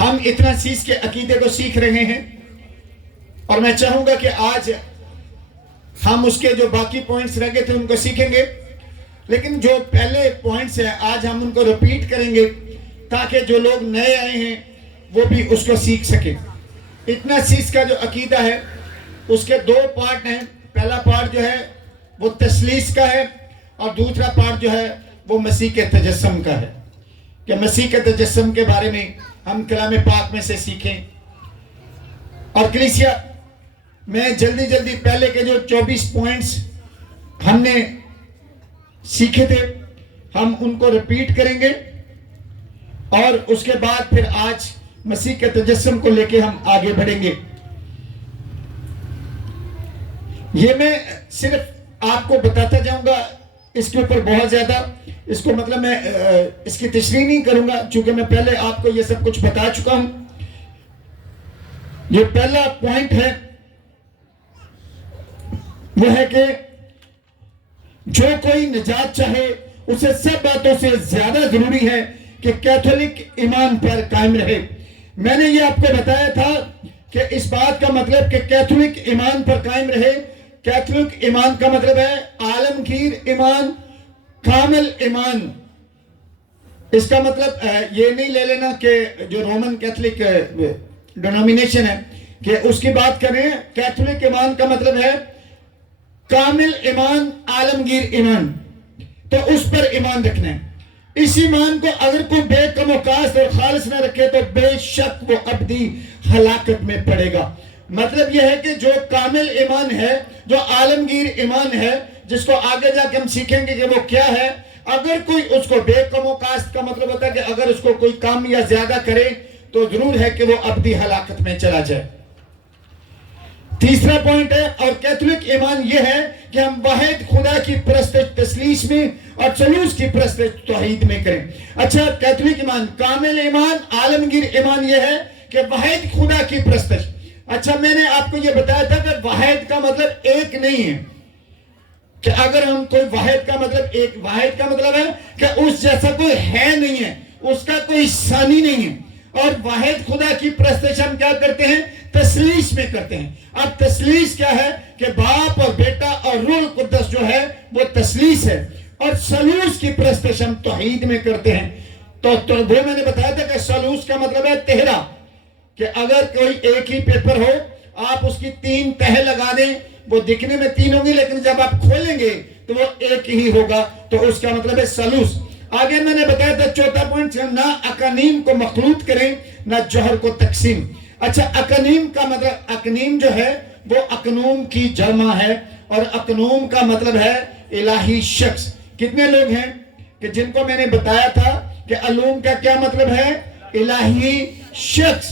ہم اتنا چیز کے عقیدے کو سیکھ رہے ہیں اور میں چاہوں گا کہ آج ہم اس کے جو باقی پوائنٹس رہ گئے تھے ان کو سیکھیں گے، لیکن جو پہلے پوائنٹس ہیں آج ہم ان کو ریپیٹ کریں گے تاکہ جو لوگ نئے آئے ہیں وہ بھی اس کو سیکھ سکیں۔ اتنا چیز کا جو عقیدہ ہے اس کے دو پارٹ ہیں۔ پہلا پارٹ جو ہے وہ تثلیث کا ہے اور دوسرا پارٹ جو ہے وہ مسیح کے تجسم کا ہے، کہ مسیح کے تجسم کے بارے میں ہم کلام پاک میں سے سیکھیں۔ اور کلیسیا میں جلدی پہلے کے جو 24 پوائنٹس ہم نے سیکھے تھے ہم ان کو ریپیٹ کریں گے اور اس کے بعد پھر آج مسیح کے تجسم کو لے کے ہم آگے بڑھیں گے۔ یہ میں صرف آپ کو بتاتا جاؤں گا، اس کے اوپر بہت زیادہ اس کو مطلب میں اس کی تشریح نہیں کروں گا چونکہ میں پہلے آپ کو یہ سب کچھ بتا چکا ہوں۔ یہ پہلا پوائنٹ ہے وہ ہے کہ جو کوئی نجات چاہے اسے سب باتوں سے زیادہ ضروری ہے کہ کیتھولک ایمان پر قائم رہے۔ میں نے یہ آپ کو بتایا تھا کہ اس بات کا مطلب کہ کیتھولک ایمان پر قائم رہے، کیتھولک ایمان کا مطلب ہے عالمگیر ایمان، کامل ایمان۔ اس کا مطلب یہ نہیں لے لینا کہ جو رومن کیتھولک ڈینومینیشن ہے کہ اس کی بات کریں۔ کیتھولک ایمان کا مطلب ہے کامل ایمان، عالمگیر ایمان، تو اس پر ایمان رکھنا ہے۔ اس ایمان کو اگر کوئی بے کم و کاست اور خالص نہ رکھے تو بے شک وہ ابدی ہلاکت میں پڑے گا۔ مطلب یہ ہے کہ جو کامل ایمان ہے، جو عالمگیر ایمان ہے، جس کو آگے جا کے ہم سیکھیں گے کہ وہ کیا ہے، اگر کوئی اس کو بے کم و کاست کا مطلب ہوتا ہے کہ اگر اس کو کوئی کم یا زیادہ کرے تو ضرور ہے کہ وہ ابدی ہلاکت میں چلا جائے۔ تیسرا پوائنٹ ہے، اور کیتھولک ایمان یہ ہے کہ ہم واحد خدا کی پرستش تثلیث میں اور ثالوث کی پرستش توحید میں کریں۔ اچھا، کیتھولک ایمان، کامل ایمان، عالمگیر ایمان یہ ہے کہ واحد خدا کی پرستش۔ اچھا، میں نے آپ کو یہ بتایا تھا کہ واحد کا مطلب ایک نہیں ہے، کہ اگر ہم کوئی واحد کا مطلب ایک، واحد کا مطلب ہے کہ اس جیسا کوئی ہے نہیں ہے، اس کا کوئی ثانی نہیں ہے۔ اور واحد خدا کی پرستش ہم کیا کرتے ہیں؟ تثلیث میں کرتے ہیں۔ اب تثلیث کیا ہے کہ باپ اور بیٹا اور روح القدس جو ہے وہ تثلیث ہے، اور ثالوث کی پرستش ہم توحید میں کرتے ہیں۔ تو وہ میں نے بتایا تھا کہ ثالوث کا مطلب ہے تہرا، کہ اگر کوئی ایک ہی پیپر ہو آپ اس کی 3 تہہ لگا دیں، وہ دکھنے میں 3 ہوں گی لیکن جب آپ کھولیں گے تو وہ ایک ہی ہوگا، تو اس کا مطلب ہے ثالوث۔ آگے میں نے بتایا تھا چوتھا پوائنٹ، نہ اقانیم کو مخلوط کریں نہ جوہر کو تقسیم۔ اچھا، اقانیم کا مطلب، اقنیم جو ہے وہ اقنوم کی جمع ہے، اور اقنوم کا مطلب ہے الہی شخص۔ کتنے لوگ ہیں کہ جن کو میں نے بتایا تھا کہ علوم کا کیا مطلب ہے؟ الہی شخص۔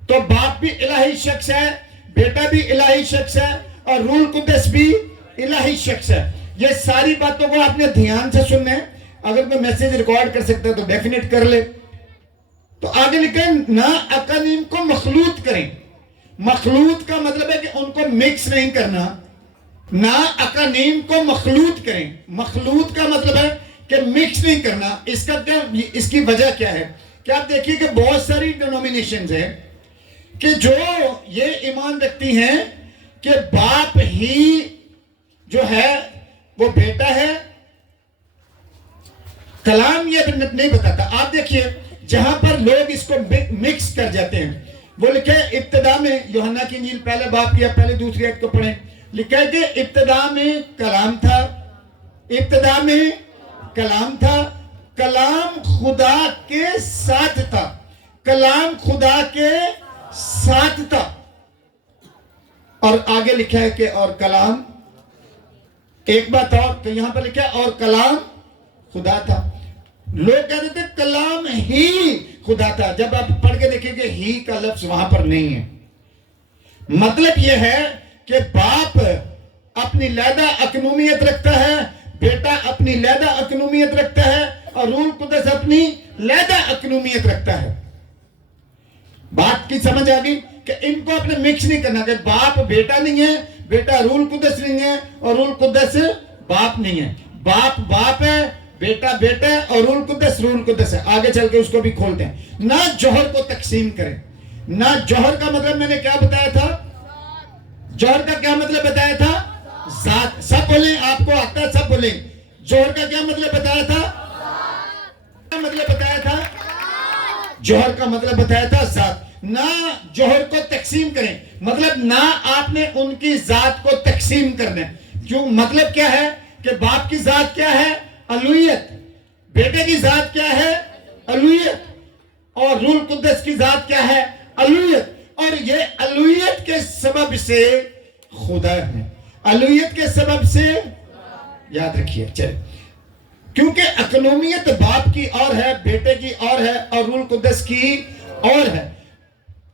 تو باپ بھی الہی شخص ہے، بیٹا بھی الہی شخص ہے، اور روح القدس بھی الہی شخص ہے۔ یہ ساری باتوں کو آپ نے دھیان سے سننا ہے۔ اگر کوئی میسیج ریکارڈ کر سکتا ہے تو ڈیفینیٹ کر لے۔ تو آگے لکھیں، نہ اقانیم کو مخلوط کریں۔ مخلوط کا مطلب ہے کہ ان کو مکس نہیں کرنا۔ نہ اقانیم کو مخلوط کریں، مخلوط کا مطلب ہے کہ مکس نہیں کرنا۔ اس کا کیا، اس کی وجہ کیا ہے کہ آپ دیکھیے کہ بہت ساری ڈینومینیشنز ہیں کہ جو یہ ایمان رکھتی ہیں کہ باپ ہی جو ہے وہ بیٹا ہے۔ کلام یہ نہیں بتاتا۔ آپ دیکھیے جہاں پر لوگ اس کو مکس کر جاتے ہیں، وہ لکھے ابتدا میں، یوحنا کی انجیل پہلے باب کی پہلے دوسری آیت کو پڑھیں، لکھا ہے کہ ابتدا میں کلام تھا، ابتدا میں کلام تھا، کلام خدا کے ساتھ تھا، کلام خدا کے ساتھ تھا۔ اور آگے لکھا ہے کہ اور کلام، ایک بات اور کہ یہاں پر لکھا ہے اور کلام خدا تھا۔ لوگ کہتے تھے کلام ہی خدا تھا، جب آپ پڑھ کے دیکھیں کہ ہی کا لفظ وہاں پر نہیں ہے۔ مطلب یہ ہے کہ باپ اپنی علیحدہ اقنومیت رکھتا ہے، بیٹا اپنی علیحدہ اقنومیت رکھتا ہے، اور روح القدس اپنی علیحدہ اقنومیت رکھتا ہے۔ بات کی سمجھ آ گئی کہ ان کو اپنے مکس نہیں کرنا، کہ باپ بیٹا نہیں ہے، بیٹا روح القدس نہیں ہے، اور روح القدس باپ نہیں ہے۔ باپ باپ ہے، بیٹا بیٹا ہے اور روح القدس ہے. آگے چل کے اس کو بھی کھولتے ہیں. نہ جوہر کو تقسیم کریں. نہ جوہر کا مطلب میں نے کیا بتایا تھا؟ جوہر کا کیا مطلب بتایا تھا؟ ذات. سب بولیں, آپ کو آتا ہے, سب بولیں. جوہر کا کیا مطلب بتایا تھا؟ کیا مطلب بتایا تھا؟ جوہر کا مطلب بتایا تھا ذات. نہ جوہر کو تقسیم کریں, مطلب نہ آپ نے ان کی ذات کو تقسیم کرنا. کیوں؟ مطلب کیا ہے کہ باپ کی ذات کیا ہے؟ الوہیت. بیٹے کی ذات کیا ہے؟ الوہیت. اور روح القدس کی ذات کیا ہے؟ الوہیت. اور یہ الوہیت کے سبب سے خدا ہے. الوہیت کے سبب سے, یاد رکھیے. چلے, کیونکہ اکنومیت باپ کی اور ہے, بیٹے کی اور ہے, اور روح القدس کی اور ہے.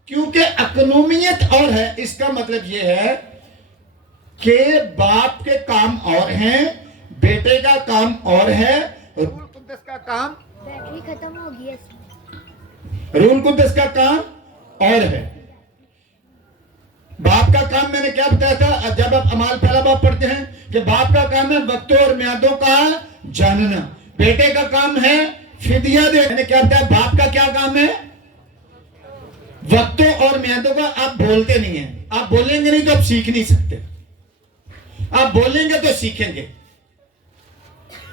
کیونکہ اکنومیت اور ہے, اس کا مطلب یہ ہے کہ باپ کے کام اور ہیں, بیٹے کا کام اور ہے, روح القدس کا کام, بیٹری ختم ہو گئی ہے. روح القدس کا کام اور ہے. باپ کا کام میں نے کیا بتایا تھا جب آپ اعمال پہلا باب پڑھتے ہیں کہ باپ کا کام ہے وقتوں اور میعادوں کا جاننا, بیٹے کا کام ہے فدیہ دے. میں نے کیا بتایا؟ باپ کا کیا کام ہے؟ وقتوں اور میعادوں کا. آپ بولتے نہیں ہیں, آپ بولیں گے نہیں تو آپ سیکھ نہیں سکتے. آپ بولیں گے تو سیکھیں گے.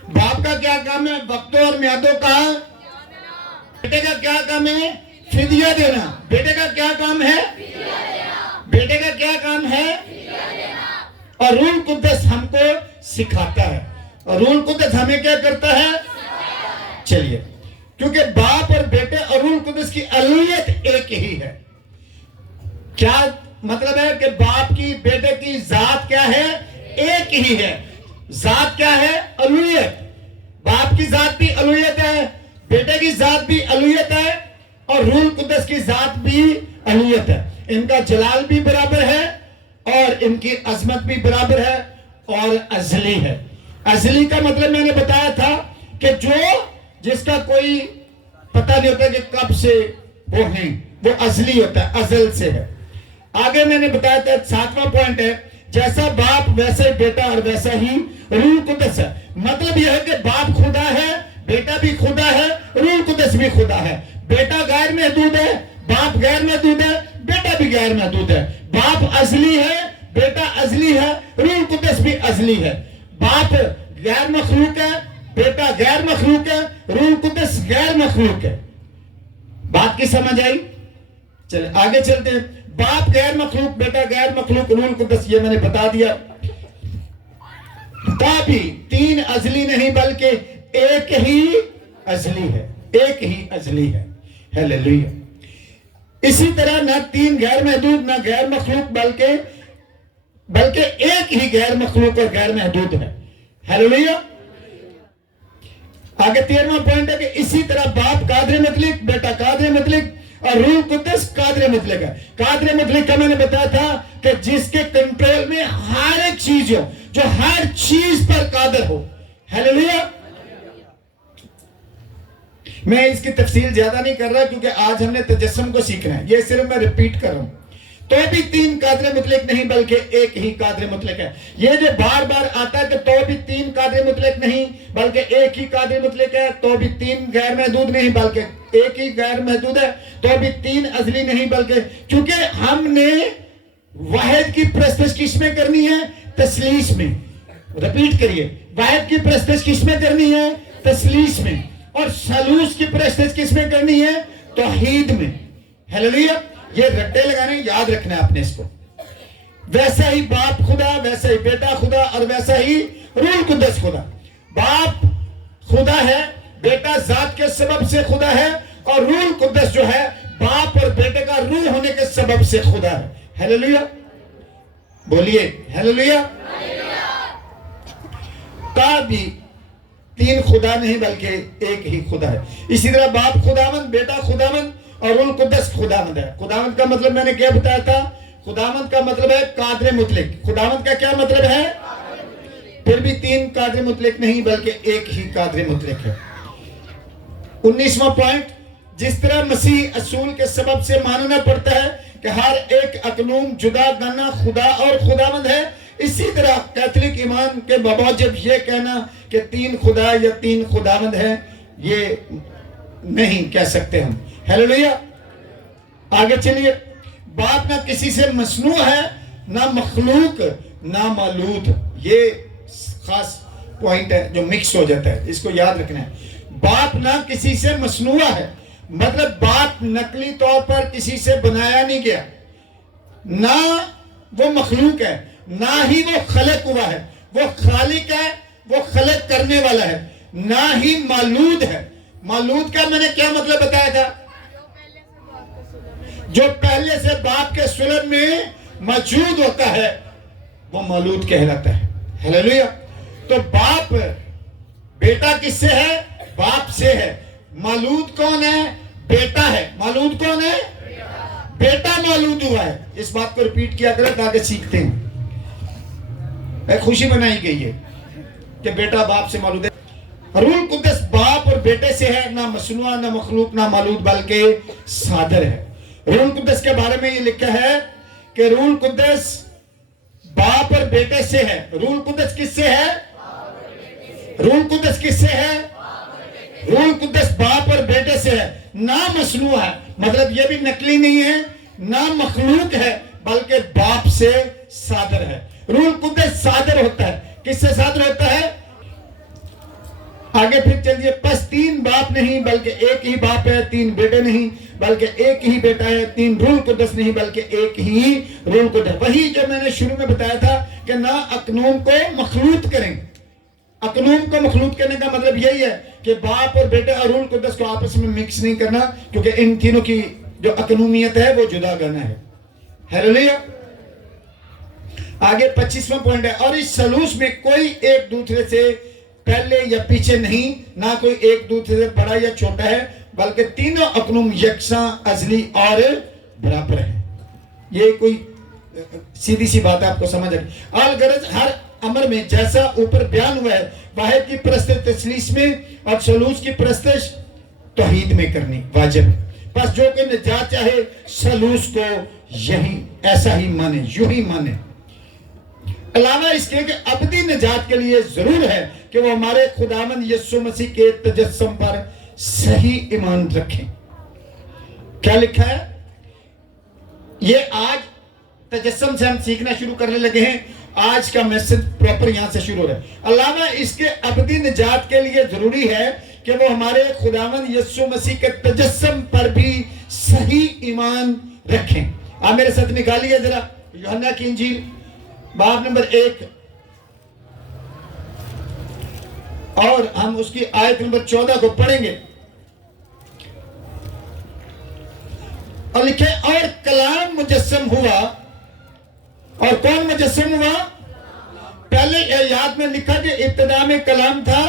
باپ کا کیا کام ہے؟ وقتوں اور میعادوں کا. بیٹے کا کیا کام ہے؟ فدیہ دینا. بیٹے کا کیا کام ہے؟ بیٹے کا کیا کام ہے؟ اور روح القدس ہم کو سکھاتا ہے. اور روح القدس ہمیں کیا کرتا ہے؟ چلیے, کیونکہ باپ اور بیٹے اور روح القدس کی الوہیت ایک ہی ہے. کیا مطلب ہے کہ باپ کی بیٹے کی ذات کیا ہے؟ ایک ہی ہے. ذات کیا ہے؟ الوہیت. باپ کی ذات بھی الوہیت ہے, بیٹے کی ذات بھی الوہیت ہے, اور روح القدس کی ذات بھی الوہیت ہے. ان کا جلال بھی برابر ہے اور ان کی عظمت بھی برابر ہے اور ازلی ہے. ازلی کا مطلب میں نے بتایا تھا کہ جس کا کوئی پتہ نہیں ہوتا کہ کب سے وہ ہیں, وہ ازلی ہوتا ہے, ازل سے ہے. آگے میں نے بتایا تھا 7واں پوائنٹ ہے, جیسا باپ ویسے بیٹا اور ویسا ہی روح القدس ہے. مطلب یہ ہے کہ باپ خدا ہے, بیٹا بھی خدا ہے, روح القدس بھی خدا ہے. بیٹا غیر محدود ہے, باپ غیر محدود ہے, بیٹا بھی غیر محدود ہے. باپ ازلی ہے, بیٹا ازلی ہے, روح القدس بھی ازلی ہے. باپ غیر مخلوق ہے, بیٹا غیر مخلوق ہے, روح القدس غیر مخلوق ہے. بات کی سمجھ آئی؟ چلے آگے چلتے ہیں. باپ غیر مخلوق, بیٹا غیر مخلوق, روح القدس, یہ میں نے بتا دیا. بھی تین ازلی نہیں بلکہ ایک ہی ازلی ہے, ایک ہی ازلی ہے. ہیلیلویا. اسی طرح نہ تین غیر محدود نہ غیر مخلوق بلکہ ایک ہی غیر مخلوق اور غیر محدود ہے. ہیلیلویا. آگے 13واں پوائنٹ ہے کہ اسی طرح باپ قادر مطلق, بیٹا قادر مطلق اور روح القدس قادر مطلق ہے. قادر مطلق کا میں نے بتایا تھا کہ جس کے کنٹرول میں ہر ایک چیز ہو, جو ہر چیز پر قادر ہو. ہیلیلویا. میں اس کی تفصیل زیادہ نہیں کر رہا کیونکہ آج ہم نے تجسم کو سیکھنا ہے, یہ صرف میں ریپیٹ کر رہا ہوں. تو بھی تین قادر مطلق نہیں بلکہ ایک ہی قادر مطلق ہے. یہ جو بار بار آتا ہے کہ تو بھی تین قادر مطلق نہیں بلکہ ایک ہی قادر مطلق ہے, تو بھی تین غیر محدود نہیں بلکہ ایک ہی غیر محدود ہے, تو بھی تین ازلی نہیں بلکہ, کیونکہ ہم نے واحد کی پرستش کس میں کرنی ہے؟ تثلیث میں. ریپیٹ کریے, واحد کی پرستش کس میں کرنی ہے؟ تثلیث میں. اور ثالوث کی پرستش کس میں کرنی ہے؟ توحید میں. ہیلیلویا. یہ رٹے لگانے, یاد رکھنا ہے آپ نے اس کو. ویسا ہی باپ خدا, ویسا ہی بیٹا خدا اور ویسا ہی روح القدس خدا. باپ خدا ہے, بیٹا ذات کے سبب سے خدا ہے, اور روح القدس جو ہے باپ اور بیٹے کا روح ہونے کے سبب سے خدا ہے. ہیلیلویا. بولیے ہیلیلویا. کا بھی تین خدا نہیں بلکہ ایک ہی خدا ہے. اسی طرح باپ خداوند, بیٹا خداوند اور روح القدس خداوند ہے. خداوند کا مطلب میں نے کیا بتایا تھا؟ خداوند کا مطلب ہے قادر مطلق. خداوند کا کیا مطلب ہے؟ پھر بھی تین قادر مطلق نہیں بلکہ ایک ہی قادر مطلق ہے. 19واں پوائنٹ, جس طرح مسیح اصول کے سبب سے ماننا پڑتا ہے کہ ہر ایک اقنوم جدا گانا خدا اور خداوند ہے, اسی طرح کیتھولک ایمان کے بموجب یہ کہنا کہ 3 خدا یا 3 خداوند ہیں، یہ نہیں کہہ سکتے ہم. ہیلیلویا. آگے چلیے. باپ نہ کسی سے مصنوع ہے، نہ مخلوق، نہ مولود. یہ خاص پوائنٹ ہے جو مکس ہو جاتا ہے، اس کو یاد رکھنا ہے. باپ نہ کسی سے مصنوع ہے، مطلب باپ نقلی طور پر کسی سے بنایا نہیں گیا، نہ وہ مخلوق ہے، نہ ہی وہ خلق ہوا ہے. وہ خالق ہے، وہ خلق کرنے والا ہے. نہ ہی مولود ہے. مولود کا میں نے کیا مطلب بتایا تھا؟ جو پہلے سے باپ کے سلب میں موجود ہوتا ہے وہ مولود کہلاتا ہے. ہیلیلویا. تو باپ بیٹا کس سے ہے؟ باپ سے ہے. مولود کون ہے؟ بیٹا ہے. مولود کون ہے؟ بیٹا مولود ہوا ہے. اس بات کو ریپیٹ کیا کریں تاکہ سیکھتے ہیں. ایک خوشی بنائی گئی ہے کہ بیٹا باپ سے مولود ہے. روح القدس باپ اور بیٹے سے ہے، نہ مصنوع، نہ مخلوق، نہ مولود، بلکہ صادر ہے. روح القدس کے بارے میں یہ لکھا ہے کہ روح القدس باپ اور بیٹے سے ہے. روح القدس کس سے ہے؟ روح القدس کس سے ہے؟ روح القدس باپ اور بیٹے سے ہے. نہ مصنوع ہے، مطلب یہ بھی نقلی نہیں ہے، نہ مخلوق ہے، بلکہ باپ سے صادر ہے. روح القدس صادر ہوتا ہے. کس سے صادر ہوتا ہے؟ آگے پھر چلیے. پس 3 باپ نہیں بلکہ ایک ہی باپ ہے، 3 بیٹے نہیں بلکہ ایک ہی بیٹا ہے، 3 روح القدس نہیں بلکہ ایک ہی روح القدس. وہی جو میں نے شروع میں بتایا تھا کہ نہ اکنوم کو مخلوط کریں. اکنوم کو مخلوط کرنے کا مطلب یہی ہے کہ باپ اور بیٹے اور روح القدس کو آپس میں مکس نہیں کرنا، کیونکہ ان تینوں کی جو اکنومیت ہے وہ جدا گانا ہے. ہیلیلویا. آگے 25واں پوائنٹ ہے. اور اس ثالوث میں کوئی ایک دوسرے سے پہلے یا پیچھے نہیں، نہ کوئی ایک دوسرے سے بڑا یا چھوٹا ہے، بلکہ تینوں اکنوم یکساں، ازلی اور برابر ہیں. یہ کوئی سیدھی سی بات ہے، آپ کو سمجھ آئے. الغرض ہر امر میں جیسا اوپر بیان ہوا ہے، واحد کی پرستش تثلیث میں اور ثالوث کی پرستش توحید میں کرنی واجب ہے. بس جو کہ نجات چاہے ثالوث کو یہی ایسا ہی مانے، یوں ہی مانے. علاوہ اس کے کہ ابدی نجات کے لیے ضرور ہے کہ وہ ہمارے خداوند یسوع مسیح کے تجسم پر صحیح ایمان رکھیں. کیا لکھا ہے؟ یہ آج تجسم سے ہم سیکھنا شروع کرنے لگے ہیں. آج کا میسج پراپر یہاں سے شروع ہو رہا ہے. علاوہ اس کے ابدی نجات کے لیے ضروری ہے کہ وہ ہمارے خداوند یسوع مسیح کے تجسم پر بھی صحیح ایمان رکھیں. آپ میرے ساتھ نکالیے ذرا یوحنا کی انجیل باب نمبر 1 اور ہم اس کی آیت نمبر 14 کو پڑھیں گے. اور لکھے اور کلام مجسم ہوا. اور کون مجسم ہوا؟ پہلے آیات میں لکھا کہ ابتدا میں کلام تھا،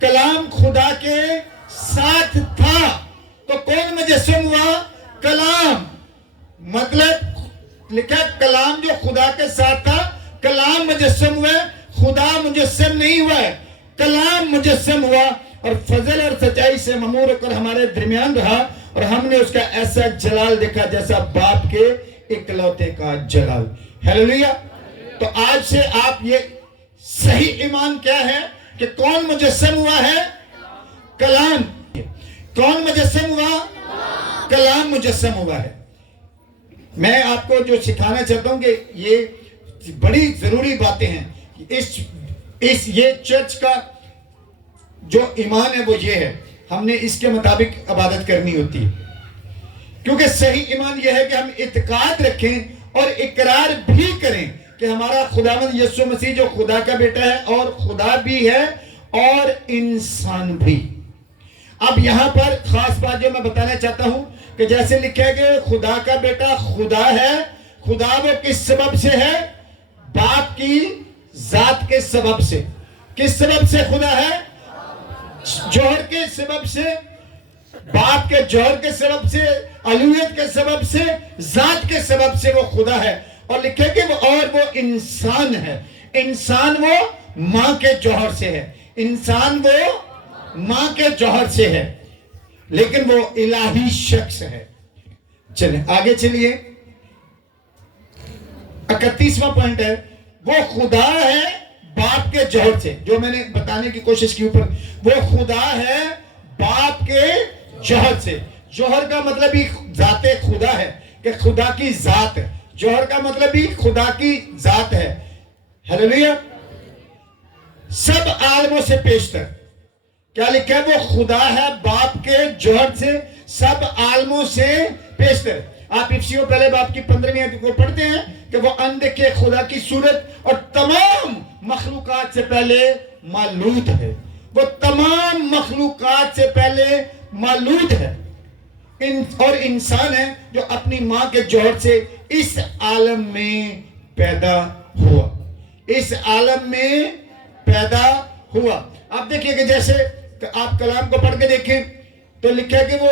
کلام خدا کے ساتھ تھا. تو کون مجسم ہوا؟ کلام. مطلب لکھا کلام جو خدا کے ساتھ تھا، کلام مجسم ہوا. خدا مجسم نہیں ہوا ہے، کلام مجسم ہوا اور فضل اور سچائی سے ممور ہو کر ہمارے درمیان رہا، اور ہم نے اس کا ایسا جلال دیکھا جیسا باپ کے اکلوتے کا جلال. ہیلیلویا. تو آج سے آپ یہ صحیح ایمان کیا ہے کہ کون مجسم ہوا ہے؟ کلام. کون مجسم ہوا؟ کلام مجسم ہوا ہے. میں آپ کو جو سکھانا چاہتا ہوں کہ یہ بڑی ضروری باتیں ہیں. یہ چرچ کا جو ایمان ہے وہ یہ ہے، ہم نے اس کے مطابق عبادت کرنی ہوتی ہے. کیونکہ صحیح ایمان یہ ہے کہ ہم اعتقاد رکھیں اور اقرار بھی کریں کہ ہمارا خداوند یسوع مسیح جو خدا کا بیٹا ہے اور خدا بھی ہے اور انسان بھی. اب یہاں پر خاص بات جو میں بتانا چاہتا ہوں کہ جیسے لکھا ہے کہ خدا کا بیٹا خدا ہے. خدا وہ کس سبب سے ہے؟ باپ کی ذات کے سبب سے. کس سبب سے خدا ہے؟ جوہر کے سبب سے، باپ کے جوہر کے سبب سے، الوہیت کے سبب سے، ذات کے سبب سے وہ خدا ہے. اور لکھے کہ وہ انسان ہے. انسان وہ ماں کے جوہر سے ہے. انسان وہ ماں کے جوہر سے ہے، لیکن وہ الہی شخص ہے. چلیں آگے چلیے. 31واں پوائنٹ ہے وہ خدا ہے باپ کے جوہر سے، جو میں نے بتانے کی کوشش کی اوپر، وہ خدا ہے باپ کے جوہر سے۔ جوہر کا مطلب ہی ذات خدا ہے، کہ خدا کی ذات ہے۔ جوہر کا مطلب ہی خدا کی ذات ہے۔ ہلیلویا۔ سب عالموں سے پیشتر، کیا لکھا ہے؟ وہ خدا ہے باپ کے جوہر سے، سب عالموں سے پیشتر۔ آپ افسیوں پہلے باپ کی 15ویں آیت کو پڑھتے ہیں کہ وہ اندیکھے خدا کی صورت اور تمام مخلوقات سے پہلے مولود ہے۔ وہ تمام مخلوقات سے پہلے مولود ہے، اور انسان ہے جو اپنی ماں کے جوہر سے اس عالم میں پیدا ہوا، اس عالم میں پیدا ہوا۔ آپ دیکھیں کہ جیسے آپ کلام کو پڑھ کے دیکھیں تو لکھا ہے کہ وہ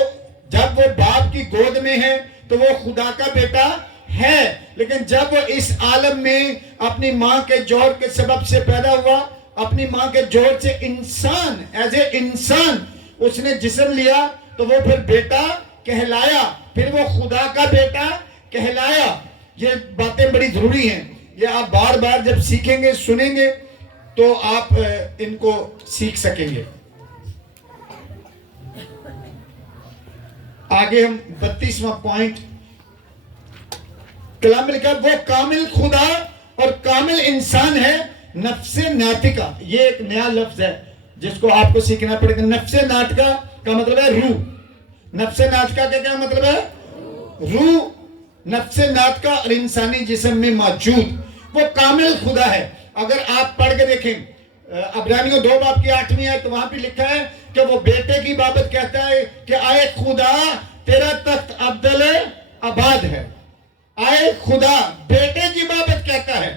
جب وہ باپ کی گود میں ہے تو وہ خدا کا بیٹا ہے، لیکن جب وہ اس عالم میں اپنی ماں کے جوہر کے سبب سے پیدا ہوا، اپنی ماں کے جوہر سے انسان، ایز اے انسان اس نے جسم لیا، تو وہ پھر بیٹا کہلایا، پھر وہ خدا کا بیٹا کہلایا۔ یہ باتیں بڑی ضروری ہیں، یہ آپ بار بار جب سیکھیں گے، سنیں گے تو آپ ان کو سیکھ سکیں گے۔ آگے ہم 32واں پوائنٹ، کلام میں لکھا وہ کامل خدا اور کامل انسان ہے، نفس ناطقہ۔ یہ ایک نیا لفظ ہے جس کو آپ کو سیکھنا پڑے گا۔ نفس ناطقہ کا مطلب ہے روح۔ نفس ناطقہ کا کیا مطلب ہے؟ روح۔ نفس ناطقہ اور انسانی جسم میں موجود وہ کامل خدا ہے۔ اگر آپ پڑھ کے دیکھیں عبرانیوں 2 باب کی 8ویں آیت، تو وہاں پہ لکھا ہے کہ وہ بیٹے کی بابت کہتا ہے کہ آئے خدا تیرا تخت ابدل آباد ہے۔ آئے خدا بیٹے کی بابت کہتا ہے۔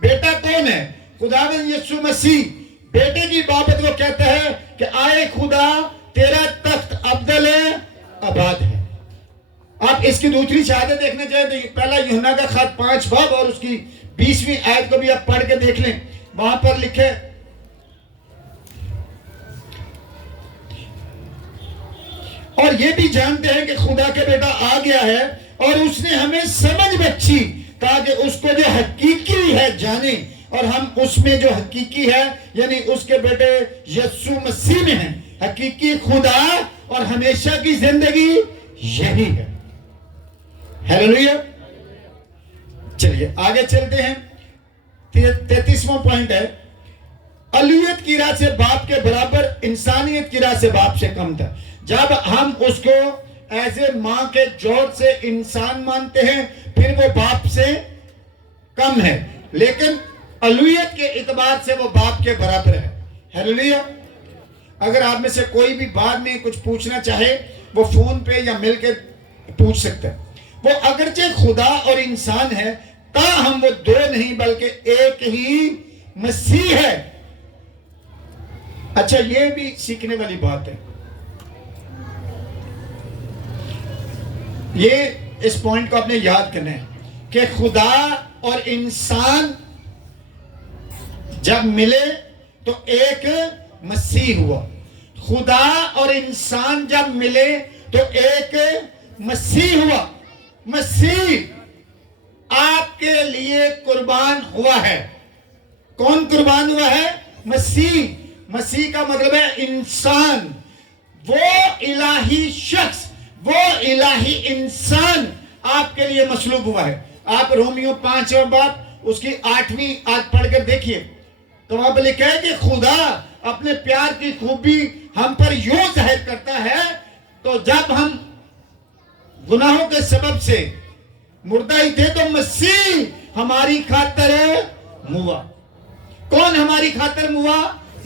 بیٹا کون ہے؟ خداوند یسوع مسیح۔ بیٹے کی بابت وہ کہتا ہے کہ آئے خدا تیرا تخت ابدل آباد ہے۔ آپ اس کی دوسری شہادت دیکھنا چاہیں تو پہلا یوحنا کا خط 5 باب اور اس کی 20ویں آیت کو بھی آپ پڑھ کے دیکھ لیں، وہاں پر لکھے اور یہ بھی جانتے ہیں کہ خدا کے بیٹا آ گیا ہے اور اس نے ہمیں سمجھ بخشی تاکہ اس کو جو حقیقی ہے جانے، اور ہم اس میں جو حقیقی ہے یعنی اس کے بیٹے یسوع مسیح میں ہیں۔ حقیقی خدا اور ہمیشہ کی زندگی یہی ہے۔ ہیلیلویا۔ چلیے آگے چلتے ہیں۔ 33واں پوائنٹ ہے، الوہیت کی راہ سے باپ کے برابر، انسانیت کی راہ سے باپ سے کم تھا۔ جب ہم اس کو ایز اے ماں کے جوہر سے انسان مانتے ہیں پھر وہ باپ سے کم ہے، لیکن الوہیت کے اعتبار سے وہ باپ کے برابر ہے۔ ہیلیلویا۔ اگر آپ میں سے کوئی بھی بعد میں کچھ پوچھنا چاہے وہ فون پہ یا مل کے پوچھ سکتا ہے۔ وہ اگرچہ خدا اور انسان ہے تاہم وہ دو نہیں بلکہ ایک ہی مسیح ہے۔ اچھا یہ بھی سیکھنے والی بات ہے، یہ اس پوائنٹ کو آپ نے یاد کرنا ہے کہ خدا اور انسان جب ملے تو ایک مسیح ہوا۔ خدا اور انسان جب ملے تو ایک مسیح ہوا۔ مسیح آپ کے لیے قربان ہوا ہے۔ کون قربان ہوا ہے؟ مسیح۔ مسیح کا مطلب ہے انسان، وہ الہی شخص، وہ الہی انسان آپ کے لیے مصلوب ہوا ہے۔ آپ رومیو 5 باب اس کی 8ویں آیت پڑھ کر دیکھیے تو وہاں پہ لکھا ہے کہ خدا اپنے پیار کی خوبی ہم پر یوں ظاہر کرتا ہے تو جب ہم گناہوں کے سبب سے مردہ ہی تھے تو مسیح ہماری خاطر ہوا۔ کون ہماری خاطر ہوا؟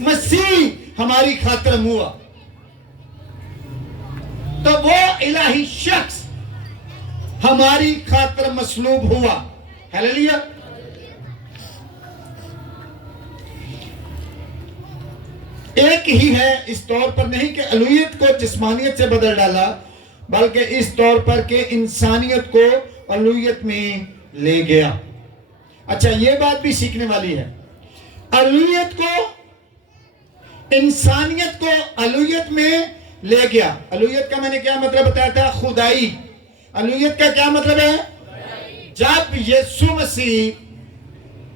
مسیح ہماری خاطر ہوا۔ تو وہ الہی شخص ہماری خاطر مصلوب ہوا۔ ہیلیلویا۔ ایک ہی ہے اس طور پر نہیں کہ الوہیت کو جسمانیت سے بدل ڈالا، بلکہ اس طور پر کہ انسانیت کو الوہیت میں لے گیا۔ اچھا یہ بات بھی سیکھنے والی ہے، الوہیت کو، انسانیت کو الوہیت میں لے گیا۔ الوہیت کا میں نے کیا مطلب بتایا تھا؟ خدائی۔ الوہیت کا کیا مطلب ہے؟ جب یسوع مسیح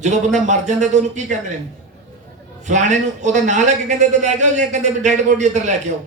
ਜਦੋਂ ਬੰਦਾ ਮਰ ਜਾਂਦਾ ਤਾਂ ਉਹਨੂੰ ਕੀ ਕਹਿੰਦੇ ਨੇ? ਫਲਾਣੇ ਨੂੰ ਉਹਦਾ ਨਾਂ ਲੈ ਕੇ ਕਹਿੰਦੇ ਤਾਂ ਲੈ ਕੇ ਆਓ, ਜਾਂ ਕਹਿੰਦੇ ਵੀ ਡੈਡ ਬੋਡੀ ਇੱਧਰ ਲੈ ਕੇ ਆਓ।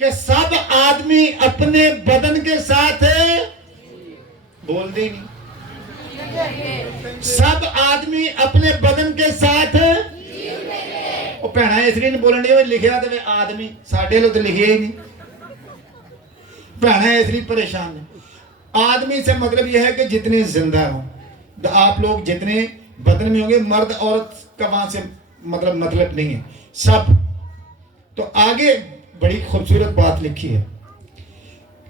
کہ سب آدمی اپنے بدن کے ساتھ بول دے نہیں، سب آدمی اپنے بدن کے ساتھ وہ بھੈਣਾਂ اس لیے نہیں بولن ڈے لکھیا تو آدمی ساڈے لوگ تو لکھے ہی نہیں، بھੈਣਾਂ اس لیے پریشان ہیں۔ آدمی سے مطلب یہ ہے کہ جتنے زندہ ہوں، آپ لوگ جتنے بدن میں ہوں گے، مرد عورت کا وہاں سے مطلب نہیں ہے، سب۔ تو آگے بڑی خوبصورت بات لکھی ہے،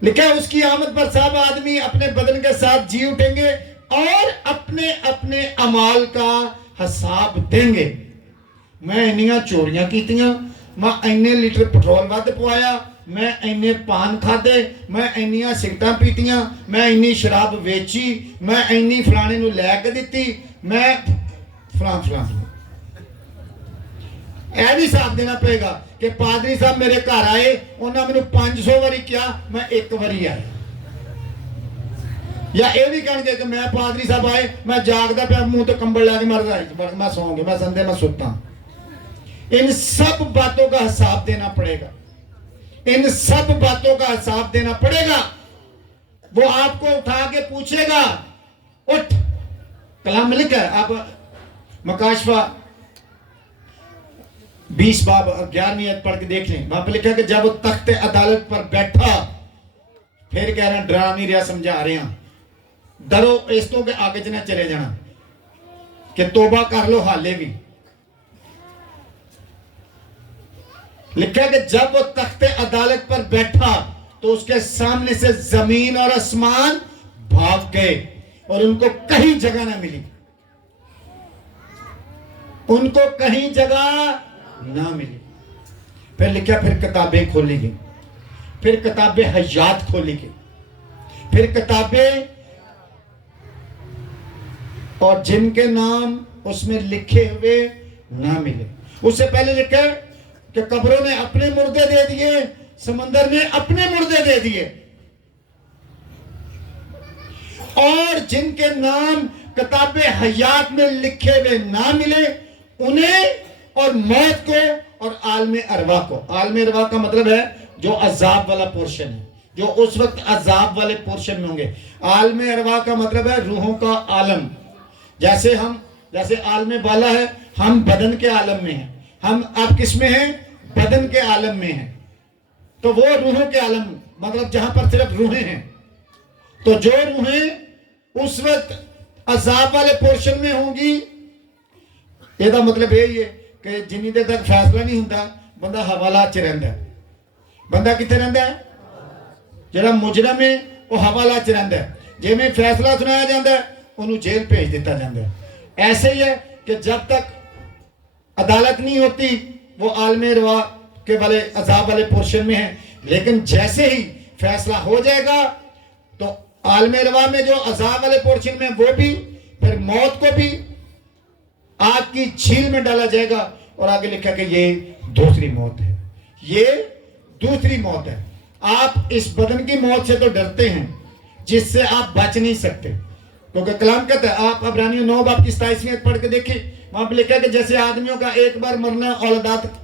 لکھا ہے اس کی آمد پر سب آدمی اپنے بدن کے ساتھ جی اٹھیں گے اور اپنے اپنے اعمال کا حساب دیں گے۔ میں انیاں چوریاں کیتیاں، میں اینے لیٹر پٹرول ود پوایا، میں اینے پان کھادے، میں اینیاں سگرٹاں پیتیاں، میں اینی شراب ویچی، میں اینی فلانے نو لے کے دیتی، میں فلان اے بھی صاحب دینا پڑے گا کہ پادری صاحب میرے گھر آئے، انہوں نے 500 واری کیا، میں 1 واری آیا۔ یا اے بھی کہنے کہ میں پادری صاحب آئے، میں جاگدا پہ منہ تو کمبل لے کے مر جائے، میں سوں گے، میں سندے میں ستا۔ ان سب باتوں کا حساب دینا پڑے گا، ان سب باتوں کا حساب دینا پڑے گا۔ وہ آپ کو اٹھا کے پوچھے گا، اٹھ، کلام میں لکھا ہے، آپ مکاشفہ 20 باب 11ویں آیت پڑھ کے دیکھ لیں، وہاں پہ لکھا ہے کہ جب وہ تخت عدالت پر بیٹھا، پھر کہہ رہے ہیں ڈرا نہیں رہا، سمجھا رہے ہیں، ڈرو ایستوں کے آگے جنہیں چلے جانا کہ توبہ کر لو حالے بھی۔ لکھا ہے کہ جب وہ تخت عدالت پر بیٹھا تو اس کے سامنے سے زمین اور آسمان بھاگ گئے اور ان کو کہیں جگہ نہ ملی، ان کو کہیں جگہ نہ ملی۔ پھر لکھا پھر کتابیں کھولی گئی، پھر کتابیں حیات کھولی گئی، پھر کتابیں اور جن کے نام اس میں لکھے ہوئے نہ ملے۔ اس سے پہلے لکھا ہے کہ قبروں نے اپنے مردے دے دیے، سمندر نے اپنے مردے دے دیے، اور جن کے نام کتاب حیات میں لکھے ہوئے نہ ملے انہیں اور موت کو اور عالم ارواح کو۔ عالم ارواح کا مطلب ہے جو عذاب والا پورشن ہے، جو اس وقت عذاب والے پورشن میں ہوں گے۔ عالم ارواح کا مطلب ہے روحوں کا عالم۔ جیسے عالم بالا ہے، ہم بدن کے عالم میں ہیں، ہم اب کس میں ہیں؟ بدن کے عالم میں ہیں۔ تو وہ روحوں کے عالم مطلب جہاں پر صرف روحیں ہیں، تو جو روحیں اس وقت عذاب والے پورشن میں ہوں گی، یہ دا مطلب یہی ہے کہ جنہی دیر تک فیصلہ نہیں ہوتا بندہ حوالات چ رہندا ہے۔ بندہ کتے رہندا ہے؟ جڑا مجرم ہے وہ حوالات چ رہندا ہے، جے میں فیصلہ سنایا جاتا ہے انہوں جیل بھیج دیتا جاتا ہے۔ ایسے ہی ہے کہ جب تک عدالت نہیں ہوتی وہ عالم ارواح کے والے عذاب والے پورشن میں ہیں، لیکن جیسے ہی فیصلہ ہو جائے گا تو عالم ارواح میں جو عذاب والے پورشن میں وہ بھی، پھر موت کو بھی آگ کی جھیل میں ڈالا جائے گا۔ اور آگے لکھا کہ یہ دوسری موت ہے، یہ دوسری موت ہے۔ آپ اس بدن کی موت سے تو ڈرتے ہیں جس سے آپ بچ نہیں سکتے، کیونکہ کلام کہتا ہے، آپ عبرانیوں 9 باب کی 27ویں آیت پڑھ کے دیکھیں، وہاں پہ لکھا ہے کہ جیسے آدمیوں کا ایک بار مرنا اور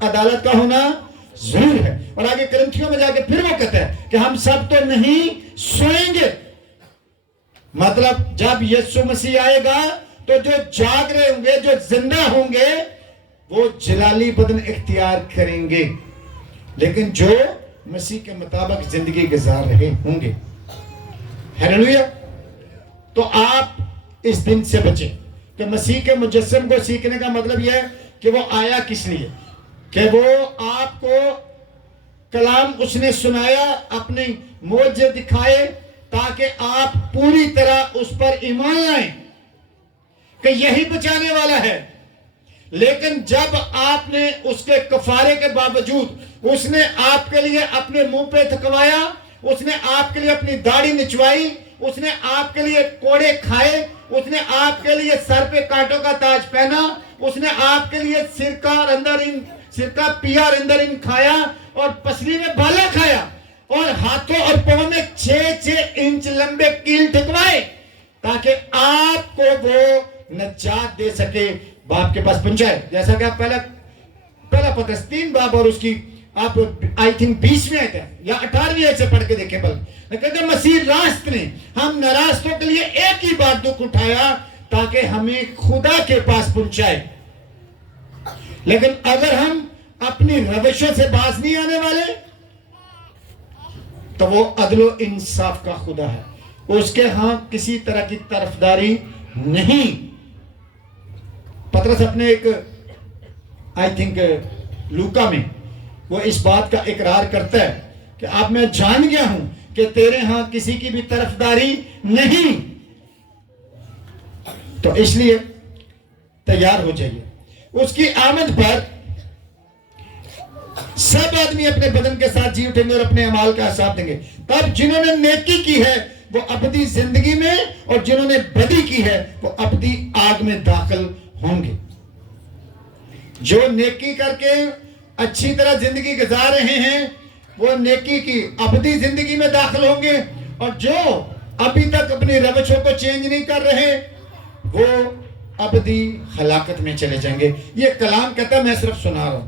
عدالت کا ہونا ضرور ہے۔ اور آگے کرنتھیوں میں جا کے پھر وہ کہتا ہے کہ ہم سب تو نہیں سوئیں گے، مطلب جب یسوع مسیح آئے گا تو جو جاگ رہے ہوں گے، جو زندہ ہوں گے، وہ جلالی بدن اختیار کریں گے، لیکن جو مسیح کے مطابق زندگی گزار رہے ہوں گے۔ ہیلیلویا۔ تو آپ اس دن سے بچیں کہ مسیح کے مجسم کو سیکھنے کا مطلب یہ ہے کہ وہ آیا کس لیے، کہ وہ آپ کو کلام اس نے سنایا، اپنی معجزے دکھائے تاکہ آپ پوری طرح اس پر ایمان لائیں کہ یہی بچانے والا ہے۔ لیکن جب آپ نے اس کے کفارے کے باوجود اس نے آپ کے لیے اپنے منہ پہ تھکوایا، اس نے آپ کے لیے اپنی داڑھی نچوائی، اس نے آپ کے لیے کوڑے کھائے، اس نے آپ کے لیے سر پہ کانٹوں کا تاج پہنا، اس نے آپ کے لیے سرکہ پیا اور اندرین کھایا اور پسلی میں بالا کھایا اور ہاتھوں اور پاؤں میں 6 انچ لمبے کیل ٹھکوائے تاکہ آپ کو وہ نجات دے سکے، باپ کے پاس پہنچائے۔ جیسا کہ آپ پہلا پترس 3 باب اور اس کی آپ آئی تھنک 20ویں آیت ہے یا 18ویں آیت سے پڑھ کے دیکھیں بلکہ کہتے مسیح راست نے ہم ناراستوں کے لیے ایک ہی بار دکھ اٹھایا تاکہ ہمیں خدا کے پاس پہنچائے. لیکن اگر ہم اپنی روشوں سے باز نہیں آنے والے تو وہ عدل و انصاف کا خدا ہے, اس کے ہاں کسی طرح کی طرفداری نہیں. پترس اپنے ایک آئی تھنک لوکا میں وہ اس بات کا اقرار کرتا ہے کہ اب میں جان گیا ہوں کہ تیرے ہاں کسی کی بھی طرفداری نہیں, تو اس لیے تیار ہو جائیے. اس کی آمد پر سب آدمی اپنے بدن کے ساتھ جی اٹھیں گے اور اپنے اعمال کا حساب دیں گے. تب جنہوں نے نیکی کی ہے وہ ابدی زندگی میں, اور جنہوں نے بدی کی ہے وہ ابدی آگ میں داخل ہوں گے. جو نیکی کر کے اچھی طرح زندگی گزار رہے ہیں وہ نیکی کی ابدی زندگی میں داخل ہوں گے, اور جو ابھی تک اپنی روشوں کو چینج نہیں کر رہے وہ ابدی ہلاکت میں چلے جائیں گے. یہ کلام کہتا ہے, میں صرف سنا رہا ہوں.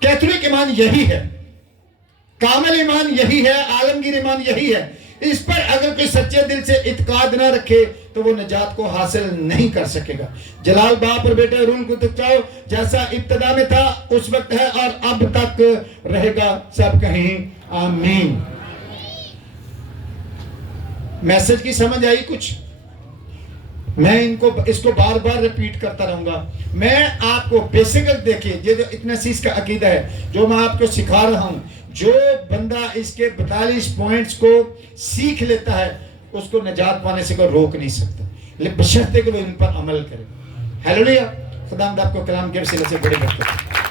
کیتھولک ایمان یہی ہے, کامل ایمان یہی ہے, عالمگیر ایمان یہی ہے. اس پر اگر کوئی سچے دل سے اعتقاد نہ رکھے تو وہ نجات کو حاصل نہیں کر سکے گا. جلال باپ اور بیٹے روح القدس چاہو جیسا ابتدا میں تھا اس وقت ہے اور اب تک رہے گا. سب کہیں آمین. میسج کی سمجھ آئی کچھ؟ میں اس کو بار بار ریپیٹ کرتا رہوں گا. میں آپ کو بیسیکل دیکھیں, یہ جو اتنا سیز کا عقیدہ ہے جو میں آپ کو سکھا رہا ہوں, جو بندہ اس کے 42 پوائنٹس کو سیکھ لیتا ہے اس کو نجات پانے سے کوئی روک نہیں سکتا, بشرطے کہ وہ ان پر عمل کرے. ہیلویا. خدا آپ کو کلام کے وسیلے سے بڑے برکت.